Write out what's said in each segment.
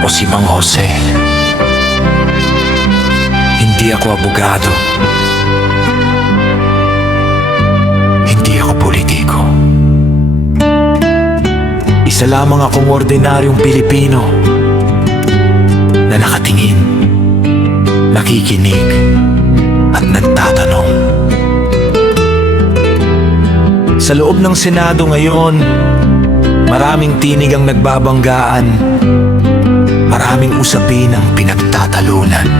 Ako si Mang Jose. Hindi ako abogado. Hindi ako politiko. Isa lamang akong ordinaryong Pilipino na nakatingin, nakikinig at nagtatanong. Sa loob ng Senado ngayon, maraming tinig ang nagbabanggaan, maraming usapin ang pinagtatalunan.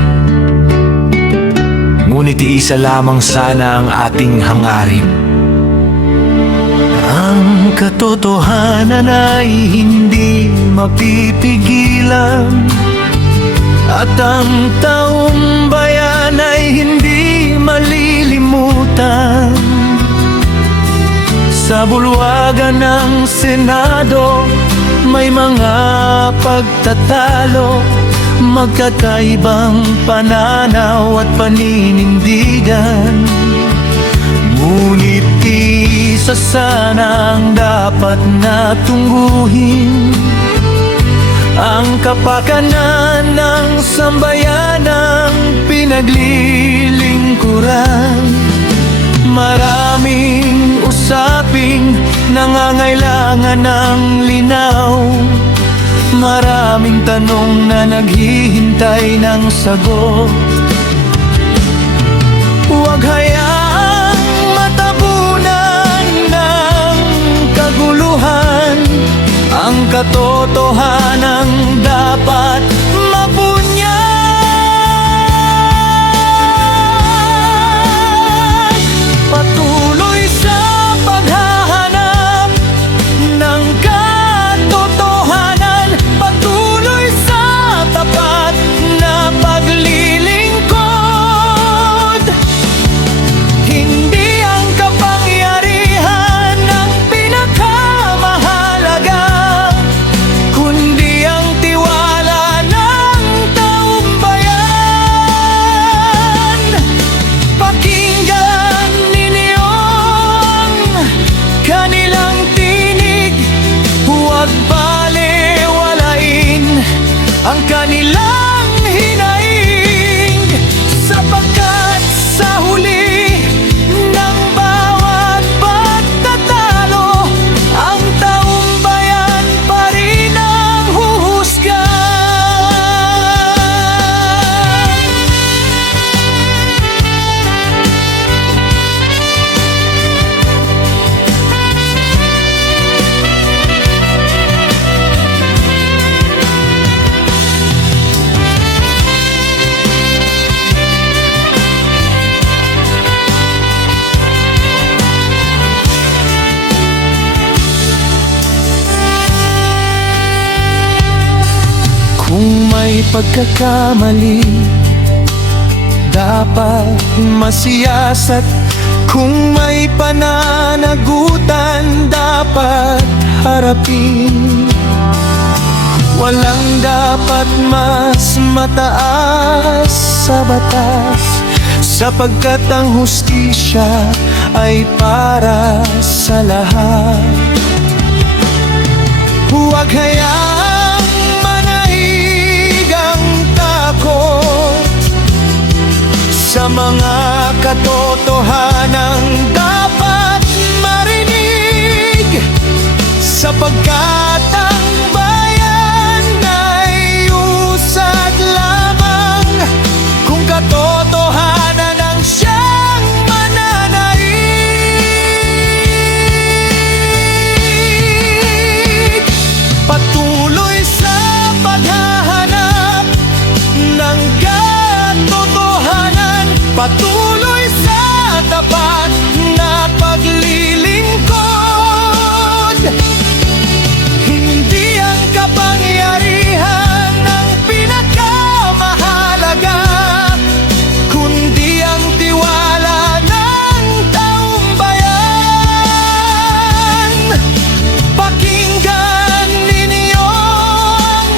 Ngunit iisa lamang sana ang ating hangarin. Ang katotohanan ay hindi mapipigilan, at ang taong bayan ay hindi malilimutan. Sa bulwagan ng Senado, may mga pagtatalo, magkakaibang pananaw at paninindigan. Ngunit isa sana ang dapat na tungguhin, ang kapakanan ng sambayanang pinaglilingkuran. Maraming usaping nangangailangan ng linaw, maraming tanong na naghihintay ng sagot. Huwag hayaang matabunan ng kaguluhan ang katotohanang dapat mabunyag. Patuloy sa paghahanap ng katotohanan, patuloy sa tapat na paglilingkod. Hindi ang kapangyarihan ang pinakamahalaga, kundi ang tiwala ng taong bayan. Pakinggan ninyo ang kanilang tinig, huwag balewalain ang kanilang hinaing, sapagkat sa huli ng bawat pagtatalo, ang taong bayan pa rin ang huhusga. Kung may pagkakamali, dapat masiyasat. Kung may pananagutan, dapat harapin. Walang dapat mas mataas sa batas, sapagkat ang hustisya ay para sa lahat. Huwag hayaang manahig ang takot sa mga katotohanang dapat marinig, sapagkat ang bayan ay usad lamang kung katotohanan ang siyang mananaig. Patuloy sa paghahanap ng katotohanan, patuloy sa tapat na paglilingkod. Hindi ang kapangyarihan ang pinakamahalaga, kundi ang tiwala ng taong bayan. Pakinggan ninyo ang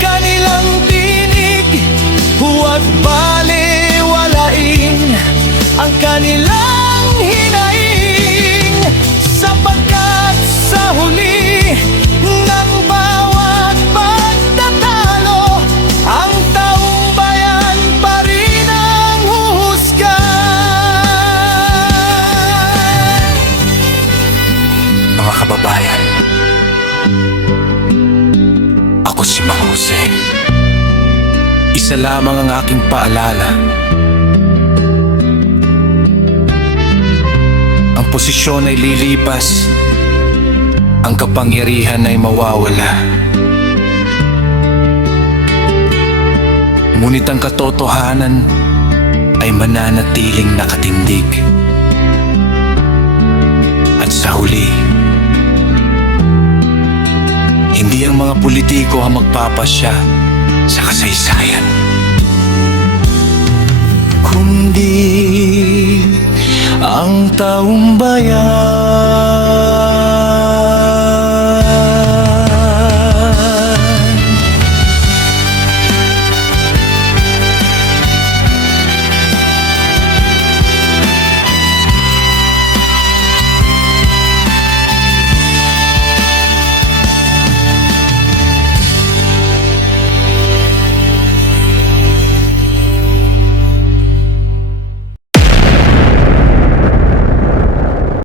kanilang tinig, huwag balewalain ang kanilang hinaing, sapagkat sa huli ng bawat pagtatalo, Jose. Isa lamang ang aking paalala. Ang posisyon ay lilipas, ang kapangyarihan ay mawawala. Ngunit ang katotohanan ay mananatiling nakatindig. At sa huli, hindi ang mga politiko ang magpapasya sa kasaysayan, kundi ang taong bayan.